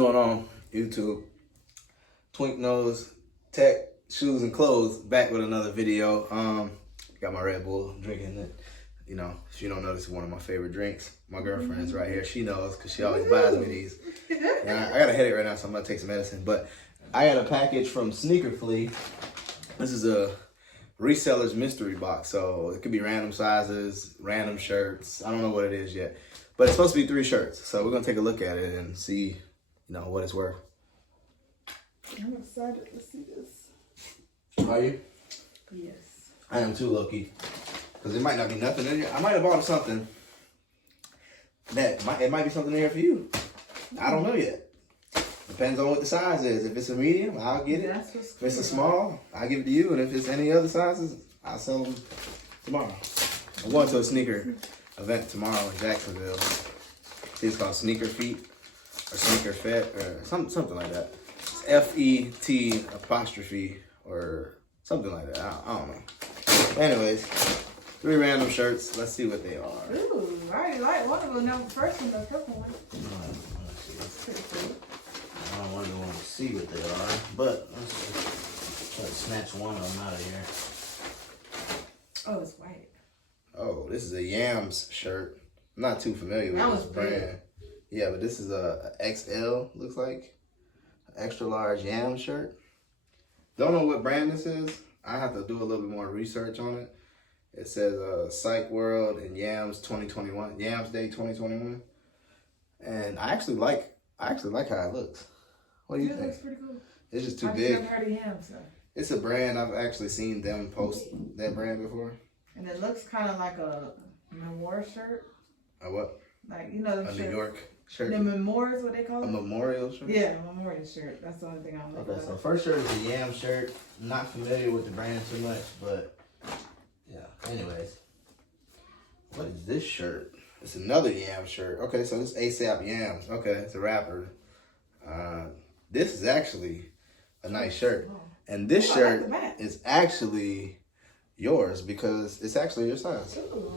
going on, YouTube? Twink Nose Tech Shoes and Clothes back with another video. Got my Red Bull drinking it. You know, if you don't know, this is one of my favorite drinks. My girlfriend's right here. She knows because she always buys me these. And I got a headache right now, so I'm gonna take some medicine. But I got a package from SnkrFlea. This is a Resellers mystery box, so it could be random sizes, random shirts. I don't know what it is yet, but it's supposed to be 3 shirts. So we're gonna take a look at it and see, you know, what it's worth. I'm excited to see this. Are you? Yes. I am too, low-key. Because it might not be nothing in here. I might have bought something that it might be something in here for you. I don't know yet. Depends on what the size is. If it's a medium, I'll get it. If it's a small, I'll give it to you. And if it's any other sizes, I'll sell them tomorrow. I'm going to a sneaker event tomorrow in Jacksonville. See, it's called SnkrFlea or SnkrFlea or something like that. It's F-E-T apostrophe or something like that. I don't know. Anyways, 3 random shirts. Let's see what they are. Ooh, I already like one of them. Now the first one, the purple one. That's pretty cool. I don't really want to see what they are, but let's try to snatch one of them out of here. Oh, it's white. Oh, this is a Yams shirt. I'm not too familiar with this brand. Yeah, but this is a XL, looks like. An extra large Yams shirt. Don't know what brand this is. I have to do a little bit more research on it. It says Psych World and Yams 2021, Yams Day 2021. And I actually like how it looks. What do you think? It looks pretty cool. It's just too big. I've heard of Yams, so. It's a brand. I've actually seen them post that brand before. And it looks kind of like a memoir shirt. A what? Like, you know, a New York shirt. The memoir is what they call it? A memorial shirt? Yeah, a memorial shirt. That's the only thing I'm looking at. Okay, so first shirt is a Yam shirt. I'm not familiar with the brand too much, but yeah. Anyways, what is this shirt? It's another Yam shirt. Okay, so this is ASAP Yams. Okay, it's a rapper. This is actually a nice shirt. And this shirt is actually yours because it's actually your size. Ooh.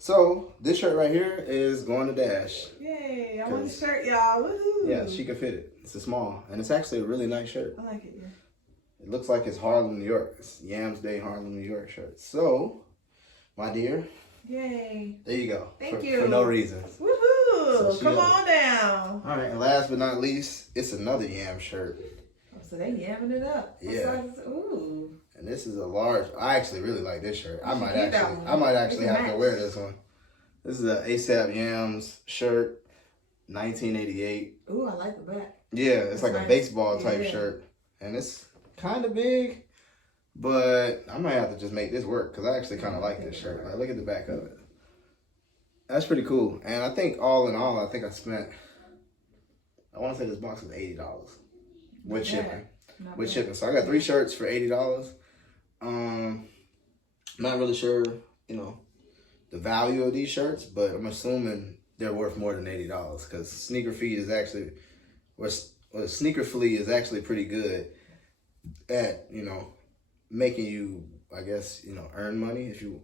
So this shirt right here is going to Dash. Yay, I want the shirt, y'all. Woohoo. Yeah, she can fit it. It's a small. And it's actually a really nice shirt. I like it, yeah. It looks like it's Harlem, New York. It's Yams Day Harlem, New York shirt. So, my dear. Yay. There you go. Thank you. For no reason. Woohoo. So come on down. All right, and last but not least, it's another Yam shirt. Oh, so they yamming it up. Yeah. Ooh. And this is a large. I actually really like this shirt. I might actually have to wear this one. This is a ASAP Yams shirt, 1988. Ooh, I like the back. Yeah, it's like a baseball type shirt. And it's kind of big, but I might have to just make this work because I actually kind of like this shirt. Like, look at the back of it. That's pretty cool. And I think all in all, I think I spent, I want to say this box was $80 with shipping. With shipping. So I got 3 shirts for $80. Not really sure, you know, the value of these shirts, but I'm assuming they're worth more than $80 because SnkrFlea is actually, SnkrFlea is actually pretty good at, you know, making you, I guess, you know, earn money if you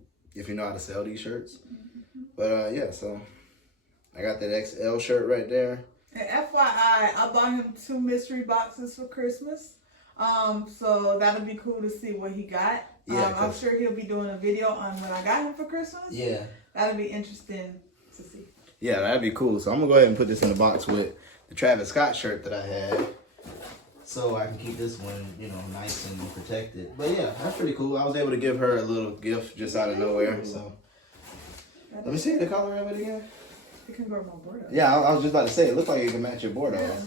know how to sell these shirts. But yeah, so I got that XL shirt right there. And FYI, I bought him 2 mystery boxes for Christmas. So that'll be cool to see what he got. Yeah, I'm sure he'll be doing a video on what I got him for Christmas. Yeah. That'll be interesting to see. Yeah, that'd be cool. So I'm gonna go ahead and put this in the box with the Travis Scott shirt that I had. So I can keep this one, you know, nice and protected. But yeah, that's pretty cool. I was able to give her a little gift just out of nowhere. So let me see the color of it again. It can go with my Bordeaux. Yeah, I was just about to say, it looks like it can match your Bordeaux. Yeah.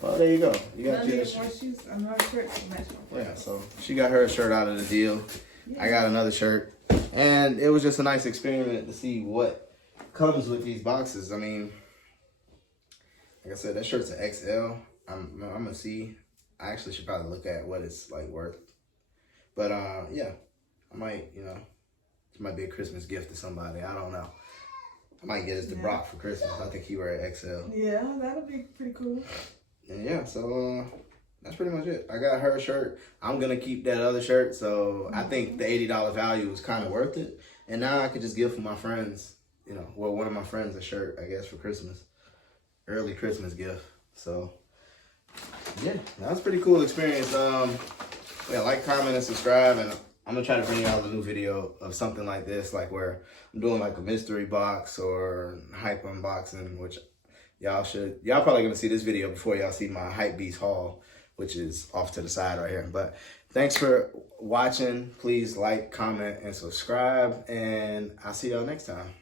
Well, there you go. You got your shoes. Another shirt to match my Bordeaux. Yeah, so she got her shirt out of the deal. Yeah. I got another shirt. And it was just a nice experiment to see what comes with these boxes. I mean, like I said, that shirt's an XL. I'm gonna see. I actually should probably look at what it's like worth. But yeah, I might, you know, it might be a Christmas gift to somebody. I don't know. I might get it to Brock for Christmas. I think he wear an XL. Yeah, that'll be pretty cool. And yeah, so that's pretty much it. I got her shirt. I'm gonna keep that other shirt. So I think the $80 value was kind of worth it. And now I could just give for my friends, you know, well, one of my friends a shirt, I guess, for Christmas. Early Christmas gift. So Yeah, that was a pretty cool experience. Yeah, like, comment, and subscribe, and I'm gonna try to bring y'all a new video of something like this, like where I'm doing like a mystery box or hype unboxing, which y'all probably gonna see this video before y'all see my Hype Beast haul, which is off to the side right here. But thanks for watching. Please like, comment, and subscribe, and I'll see y'all next time.